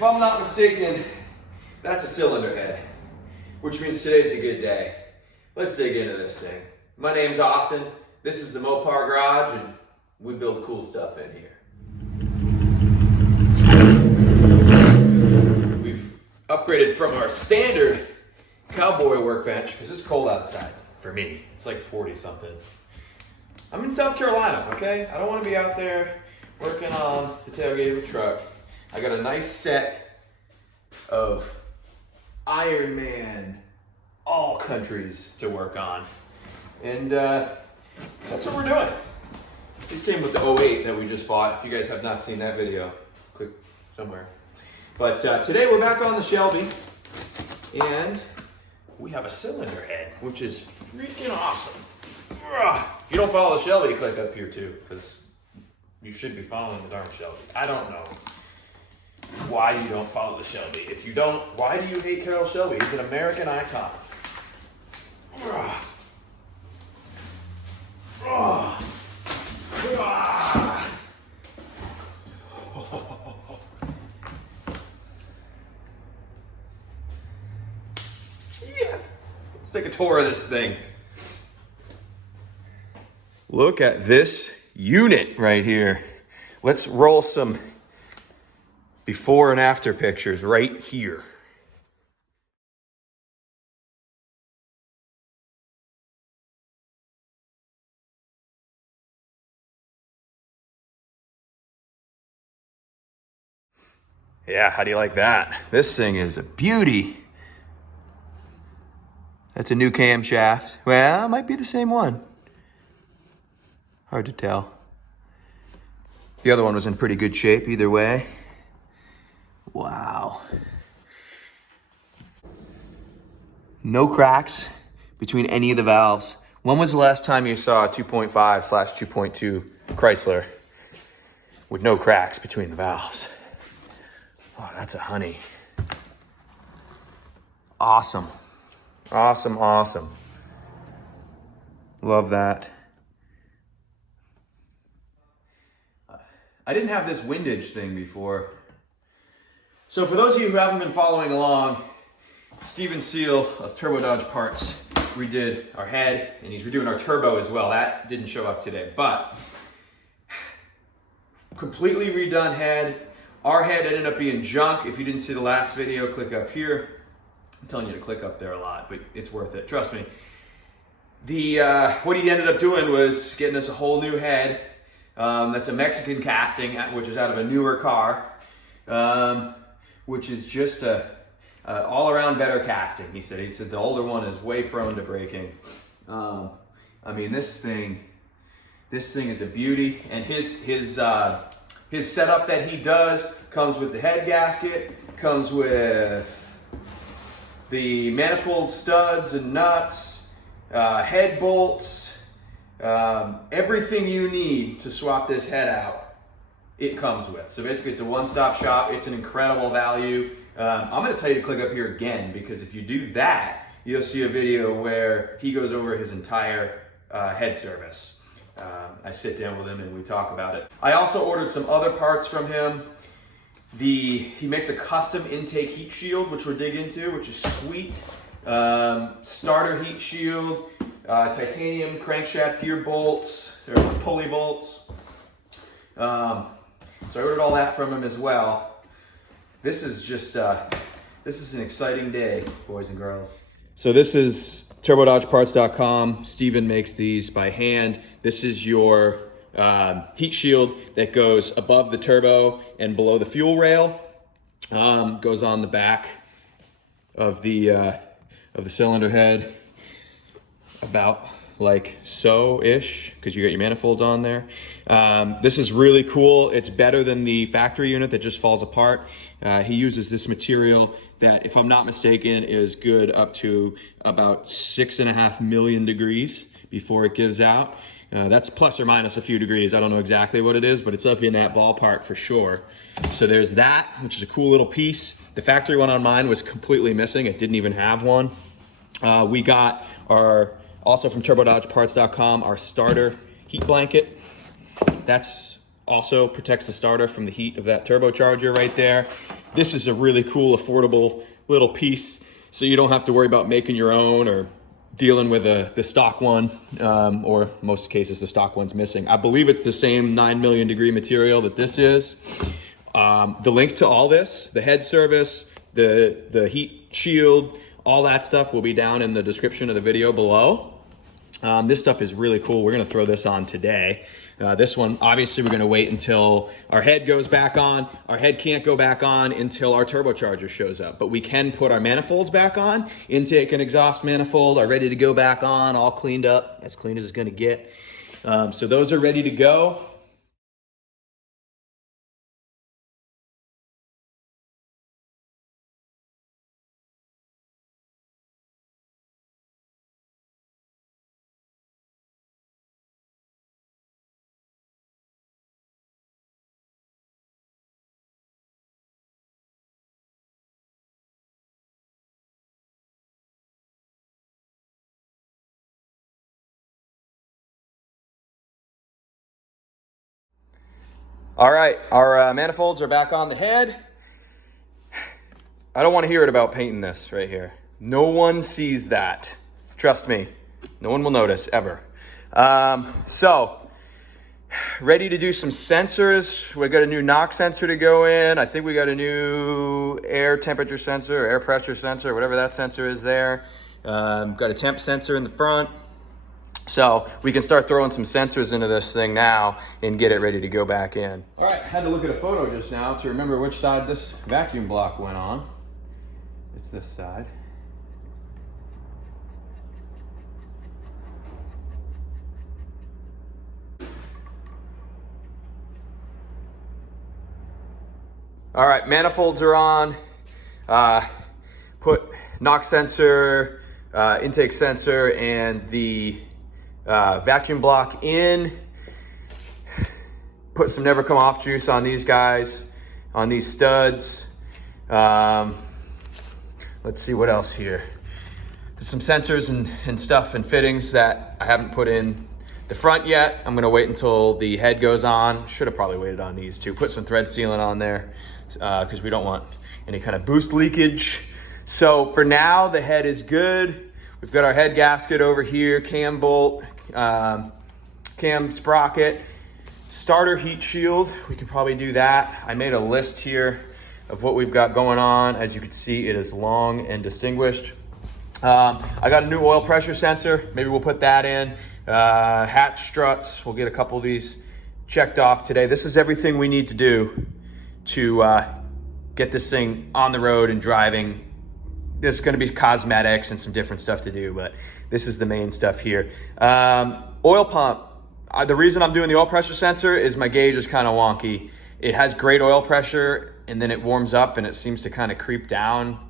If I'm not mistaken, that's a cylinder head, which means today's a good day. Let's dig into this thing. My name's Austin. This is the Mopar Garage, and we build cool stuff in here. We've upgraded from our standard cowboy workbench, because it's cold outside for me. It's like 40 something. I'm in South Carolina, okay? I don't want to be out there working on the tailgate of a truck. I got a nice set of Iron Man all countries to work on. And that's what we're doing. These came with the 08 that we just bought. If you guys have not seen that video, click somewhere. But today we're back on the Shelby, and we have a cylinder head, which is freaking awesome. If you don't follow the Shelby, click up here too, because you should be following the darn Shelby. I don't know why you don't follow the Shelby. If you don't, why do you hate Carroll Shelby? He's an American icon. Yes! Let's take a tour of this thing. Look at this unit right here. Let's roll some before and after pictures right here. Yeah, how do you like that? This thing is a beauty. That's a new camshaft. Well, it might be the same one. Hard to tell. The other one was in pretty good shape either way. Wow. No cracks between any of the valves. When was the last time you saw a 2.5/2.2 Chrysler with no cracks between the valves? Oh, that's a honey. Awesome. Awesome, awesome. Love that. I didn't have this windage thing before. So for those of you who haven't been following along, Steven Seal of Turbo Dodge Parts redid our head, and he's redoing our turbo as well. That didn't show up today, but completely redone head. Our head ended up being junk. If you didn't see the last video, click up here. I'm telling you to click up there a lot, but it's worth it, trust me. What he ended up doing was getting us a whole new head. That's a Mexican casting, which is out of a newer car, which is just a all-around better casting. He said the older one is way prone to breaking. I mean, this thing is a beauty, and his setup that he does comes with the head gasket, comes with the manifold studs and nuts, head bolts, everything you need to swap this head out, it comes with. So basically it's a one-stop shop. It's an incredible value. I'm gonna tell you to click up here again, because if you do that, you'll see a video where he goes over his entire head service. I sit down with him and we talk about it. I also ordered some other parts from him. He makes a custom intake heat shield, which we'll dig into, which is sweet. Starter heat shield, titanium crankshaft gear bolts, or pulley bolts. So I ordered all that from him as well. This is just, this is an exciting day, boys and girls. So this is TurboDodgeParts.com. Steven makes these by hand. This is your heat shield that goes above the turbo and below the fuel rail. Goes on the back of the cylinder head, about like so-ish, because you got your manifolds on there. This is really cool. It's better than the factory unit that just falls apart. He uses this material that, if I'm not mistaken, is good up to about 6.5 million degrees before it gives out. That's plus or minus a few degrees. I don't know exactly what it is, but it's up in that ballpark for sure. So there's that, which is a cool little piece. The factory one on mine was completely missing. It didn't even have one. We got our, also from TurboDodgeParts.com, our starter heat blanket. That's also protects the starter from the heat of that turbocharger right there. This is a really cool, affordable little piece, so you don't have to worry about making your own or dealing with the stock one, or most cases the stock one's missing. I believe it's the same 9 million degree material that this is. The links to all this, the head service, the heat shield, all that stuff will be down in the description of the video below. This stuff is really cool. We're gonna throw this on today. This one, obviously we're gonna wait until our head goes back on. Our head can't go back on until our turbocharger shows up, but we can put our manifolds back on. Intake and exhaust manifold are ready to go back on, all cleaned up, as clean as it's gonna get. So those are ready to go. All right, our manifolds are back on the head. I don't want to hear it about painting this right here. No one sees that. Trust me, no one will notice ever. So, ready to do some sensors. We got a new knock sensor to go in. I think we got a new air temperature sensor, or air pressure sensor, whatever that sensor is there. Got a temp sensor in the front. So we can start throwing some sensors into this thing now and get it ready to go back in. All right, had to look at a photo just now to remember which side this vacuum block went on. It's this side. All right, manifolds are on. Put knock sensor, intake sensor, and the vacuum block in. Put some never come off juice on these guys, on these studs. Let's see what else here. There's some sensors and stuff and fittings that I haven't put in the front yet. I'm gonna wait until the head goes on. Should have probably waited on these too. Put some thread sealant on there because we don't want any kind of boost leakage. So for now, the head is good. We've got our head gasket over here, cam bolt, cam sprocket, starter heat shield. We can probably do that. I made a list here of what we've got going on. As you can see, it is long and distinguished. I got a new oil pressure sensor. Maybe we'll put that in. Hatch struts. We'll get a couple of these checked off today. This is everything we need to do to get this thing on the road and driving. There's going to be cosmetics and some different stuff to do, but this is the main stuff here. Oil pump. The reason I'm doing the oil pressure sensor is my gauge is kind of wonky. It has great oil pressure and then it warms up and it seems to kind of creep down,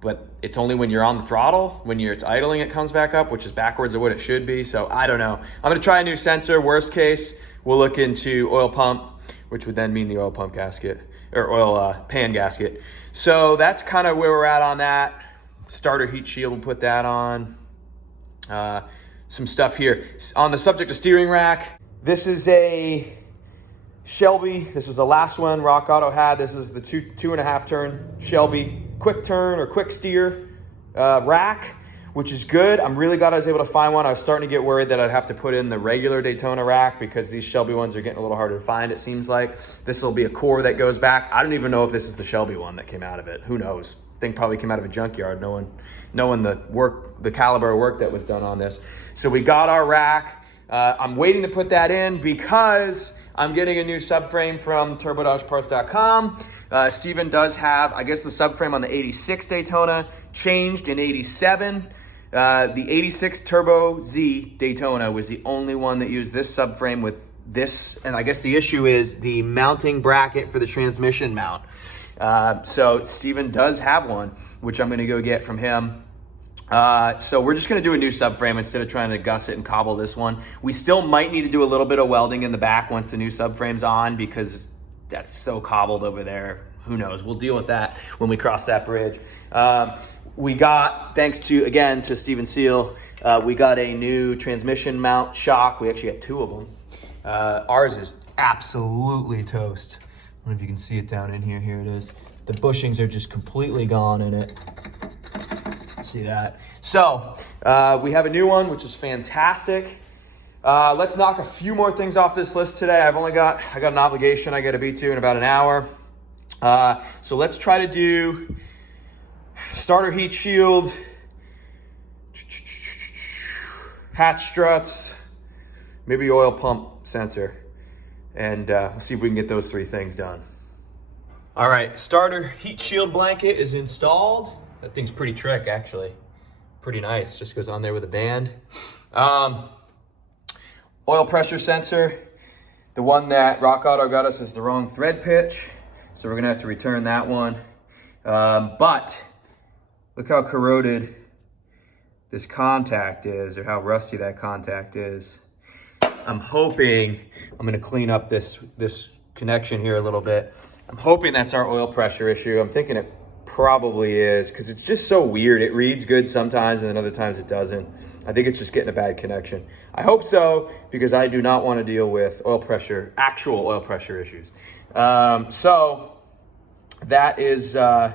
but it's only when you're on the throttle. When it's idling, it comes back up, which is backwards of what it should be. So I don't know. I'm going to try a new sensor. Worst case, we'll look into oil pump, which would then mean the oil pump gasket or oil pan gasket. So that's kind of where we're at on that. Starter heat shield, we'll put that on. Some stuff here. On the subject of steering rack, this is a Shelby. This was the last one Rock Auto had. This is the two and a half turn Shelby quick turn or quick steer rack, which is good. I'm really glad I was able to find one. I was starting to get worried that I'd have to put in the regular Daytona rack because these Shelby ones are getting a little harder to find, it seems like. This will be a core that goes back. I don't even know if this is the Shelby one that came out of it. Who knows? Thing probably came out of a junkyard, knowing the caliber of work that was done on this. So we got our rack. I'm waiting to put that in because I'm getting a new subframe from turbododgeparts.com. Steven does have, I guess, the subframe on the 86 Daytona changed in 87. The 86 Turbo Z Daytona was the only one that used this subframe with this. And I guess the issue is the mounting bracket for the transmission mount. So Steven does have one, which I'm going to go get from him. So we're just going to do a new subframe instead of trying to gusset and cobble this one. We still might need to do a little bit of welding in the back once the new subframe's on because that's so cobbled over there. Who knows? We'll deal with that when we cross that bridge. We got, thanks to, again, to Steven Seal, we got a new transmission mount shock. We actually got two of them. Ours is absolutely toast. I don't know if you can see it down in here. Here it is. The bushings are just completely gone in it. See that? So we have a new one, which is fantastic. Let's knock a few more things off this list today. I got an obligation I got to be to in about an hour. So let's try to do starter heat shield, hatch struts, maybe oil pump sensor, and let's see if we can get those 3 things done. All right, starter heat shield blanket is installed. That thing's pretty trick, actually. Pretty nice, just goes on there with a band. Oil pressure sensor. The one that Rock Auto got us is the wrong thread pitch, so we're gonna have to return that one. But look how corroded this contact is, or how rusty that contact is. I'm hoping, I'm gonna clean up this connection here a little bit. I'm hoping that's our oil pressure issue. I'm thinking it probably is, because it's just so weird. It reads good sometimes and then other times it doesn't. I think it's just getting a bad connection. I hope so, because I do not want to deal with actual oil pressure issues. So that is, I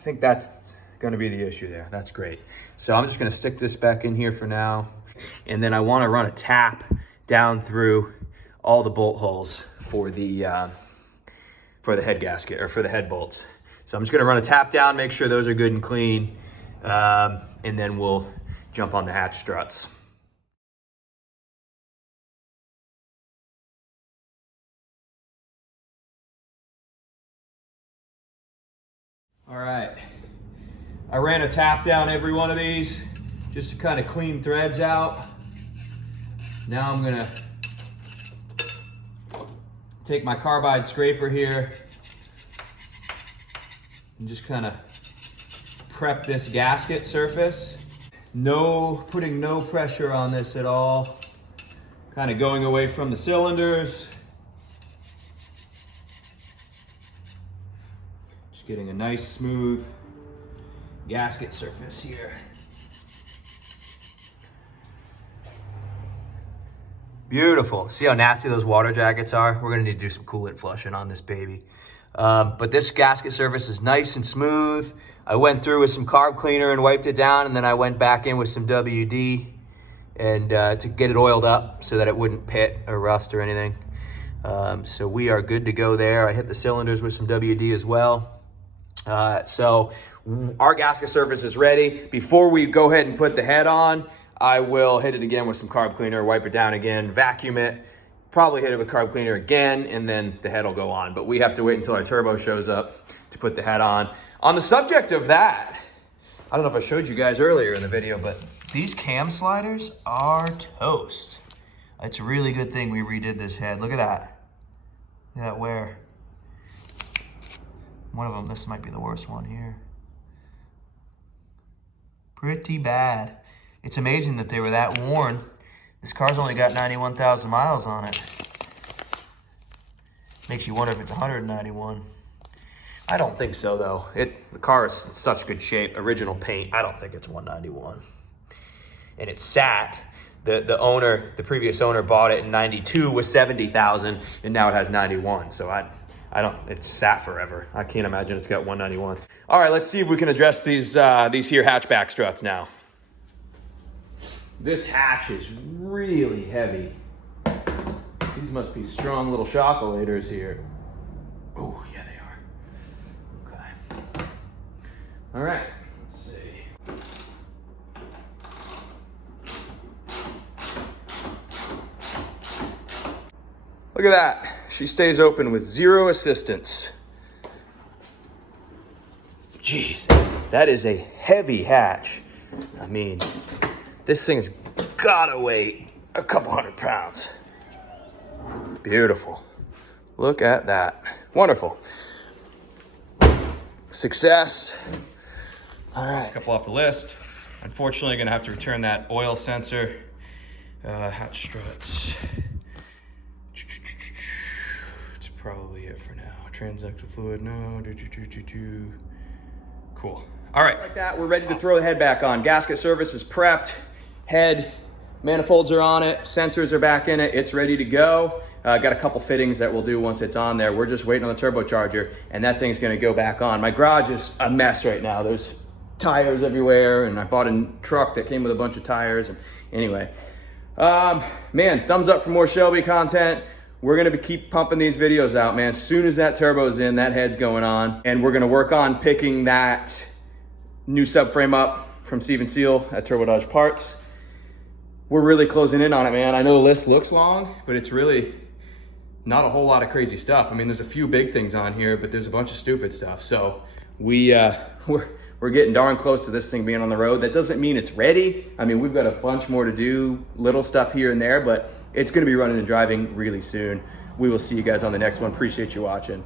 think that's going to be the issue there. That's great. So I'm just going to stick this back in here for now. And then I want to run a tap down through all the bolt holes for the head gasket, or for the head bolts. So I'm just gonna run a tap down, make sure those are good and clean, and then we'll jump on the hatch struts. All right, I ran a tap down every one of these just to kind of clean threads out. Now I'm gonna take my carbide scraper here and just kind of prep this gasket surface. Putting no pressure on this at all. Kind of going away from the cylinders. Just getting a nice smooth gasket surface here. Beautiful. See how nasty those water jackets are? We're gonna need to do some coolant flushing on this baby. But this gasket surface is nice and smooth. I went through with some carb cleaner and wiped it down, and then I went back in with some WD and to get it oiled up so that it wouldn't pit or rust or anything. So we are good to go there. I hit the cylinders with some WD as well. So our gasket surface is ready. Before we go ahead and put the head on, I will hit it again with some carb cleaner, wipe it down again, vacuum it, probably hit it with carb cleaner again, and then the head will go on. But we have to wait until our turbo shows up to put the head on. On the subject of that, I don't know if I showed you guys earlier in the video, but these cam sliders are toast. It's a really good thing we redid this head. Look at that. Look at that wear. One of them, this might be the worst one here. Pretty bad. It's amazing that they were that worn. This car's only got 91,000 miles on it. Makes you wonder if it's 191. I don't think so though. The car is in such good shape, original paint. I don't think it's 191. And it sat. The previous owner bought it in 92 with 70,000, and now it has 91. So it's sat forever. I can't imagine it's got 191. All right, let's see if we can address these here hatchback struts now. This hatch is really heavy. These must be strong little shockulators here. Oh, yeah, they are. Okay. All right, let's see. Look at that. She stays open with zero assistance. Jeez, that is a heavy hatch. I mean, this thing's gotta weigh a couple 100 pounds. Beautiful. Look at that. Wonderful. Success. All right. A couple off the list. Unfortunately, gonna have to return that oil sensor. Hatch struts. It's probably it for now. Transductor fluid, no. Cool. All right. Like that, we're ready to throw the head back on. Gasket surface is prepped. Head Manifolds are on it, sensors are back in it, it's ready to go. Got a couple fittings that we'll do once it's on there. We're just waiting on the turbocharger, and that thing's gonna go back on. My garage is a mess right now. There's tires everywhere, and I bought a truck that came with a bunch of tires. And anyway, man, thumbs up for more Shelby content. We're gonna keep pumping these videos out, man. As soon as that turbo's in, that head's going on, and we're gonna work on picking that new subframe up from Steve & Seal at Turbo Dodge Parts. We're really closing in on it, man. I know the list looks long, but it's really not a whole lot of crazy stuff. I mean, there's a few big things on here, but there's a bunch of stupid stuff. So we're getting darn close to this thing being on the road. That doesn't mean it's ready. I mean, we've got a bunch more to do, little stuff here and there, but it's gonna be running and driving really soon. We will see you guys on the next one. Appreciate you watching.